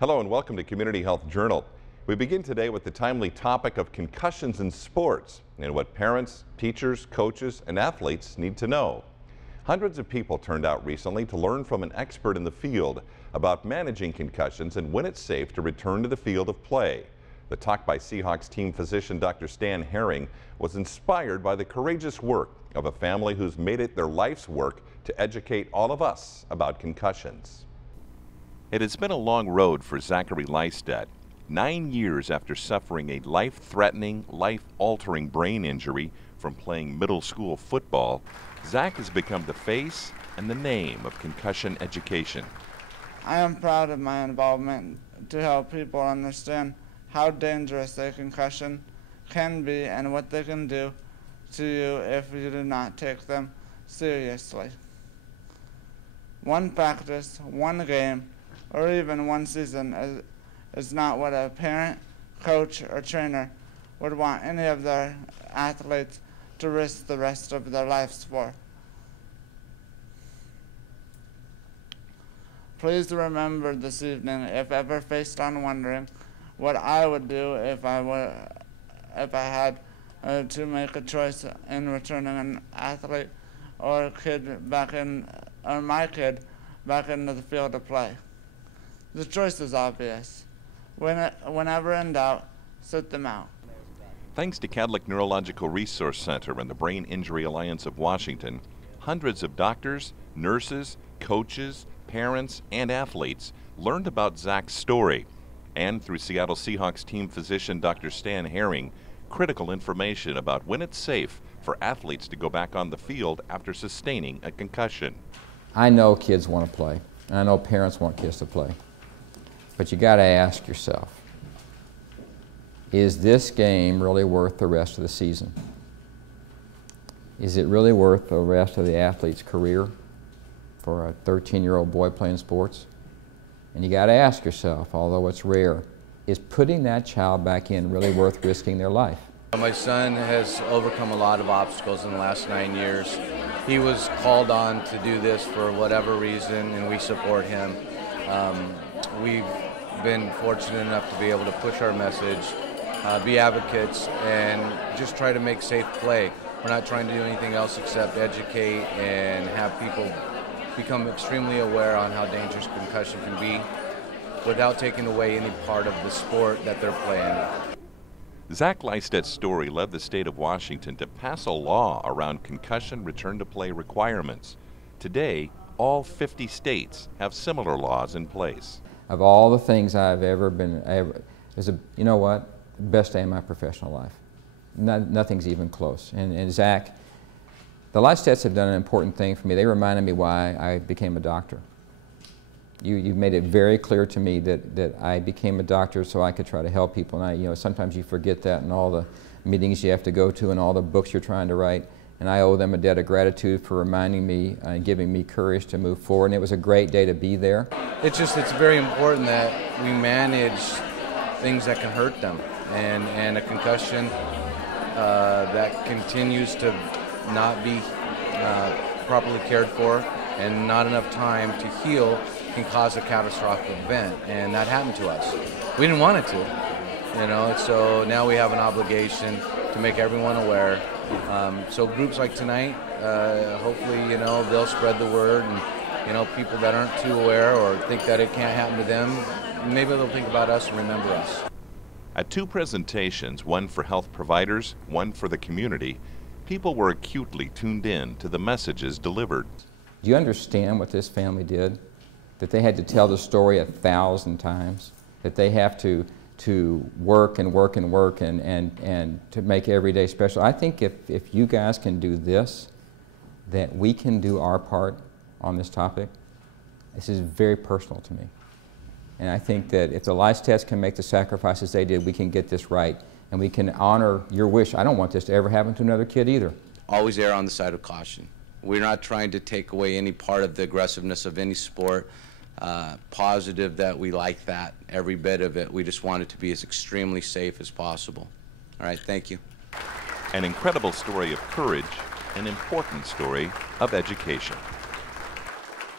Hello and welcome to Community Health Journal. We begin today with the timely topic of concussions in sports and what parents, teachers, coaches, and athletes need to know. Hundreds of people turned out recently to learn from an expert in the field about managing concussions and when it's safe to return to the field of play. The talk by Seahawks team physician Dr. Stan Herring was inspired by the courageous work of a family who's made it their life's work to educate all of us about concussions. It has been a long road for Zachary Lystad. 9 years after suffering a life-threatening, life-altering brain injury from playing middle school football, Zach has become the face and the name of concussion education. I am proud of my involvement to help people understand how dangerous a concussion can be and what they can do to you if you do not take them seriously. One practice, one game, or even one season is not what a parent, coach, or trainer would want any of their athletes to risk the rest of their lives for. Please remember this evening, if ever faced on wondering what I would do if I had to make a choice in returning an athlete or my kid back into the field of play. The choice is obvious. Whenever in doubt, sit them out. Thanks to Catholic Neurological Resource Center and the Brain Injury Alliance of Washington, hundreds of doctors, nurses, coaches, parents, and athletes learned about Zach's story. And through Seattle Seahawks team physician Dr. Stan Herring, critical information about when it's safe for athletes to go back on the field after sustaining a concussion. I know kids want to play, and I know parents want kids to play. But you got to ask yourself, is this game really worth the rest of the season? Is it really worth the rest of the athlete's career for a 13-year-old boy playing sports? And you got to ask yourself, although it's rare, is putting that child back in really worth risking their life? My son has overcome a lot of obstacles in the last 9 years. He was called on to do this for whatever reason, and we support him. We've been fortunate enough to be able to push our message, be advocates, and just try to make safe play. We're not trying to do anything else except educate and have people become extremely aware on how dangerous concussion can be without taking away any part of the sport that they're playing. Zach Lystad's story led the state of Washington to pass a law around concussion return-to-play requirements. Today, all 50 states have similar laws in place. Of all the things I've ever been, you know what, best day of my professional life. Nothing's even close. And Zach, the Lystads have done an important thing for me. They reminded me why I became a doctor. You've made it very clear to me that I became a doctor so I could try to help people. And sometimes you forget that in all the meetings you have to go to and all the books you're trying to write. And I owe them a debt of gratitude for reminding me and giving me courage to move forward. And it was a great day to be there. It's very important that we manage things that can hurt them. And a concussion that continues to not be properly cared for and not enough time to heal can cause a catastrophic event, and that happened to us. We didn't want it to, so now we have an obligation to make everyone aware. So groups like tonight, hopefully, they'll spread the word, and people that aren't too aware or think that it can't happen to them, maybe they'll think about us and remember us. At two presentations, one for health providers, one for the community, people were acutely tuned in to the messages delivered. Do you understand what this family did? That they had to tell the story 1,000 times? That they have to work and work and work and to make every day special? I think if you guys can do this, that we can do our part on this topic. This is very personal to me. And I think that if the Lystads can make the sacrifices they did, we can get this right. And we can honor your wish. I don't want this to ever happen to another kid either. Always err on the side of caution. We're not trying to take away any part of the aggressiveness of any sport. Positive that we like that, every bit of it. We just want it to be as extremely safe as possible. All right, thank you. An incredible story of courage, an important story of education.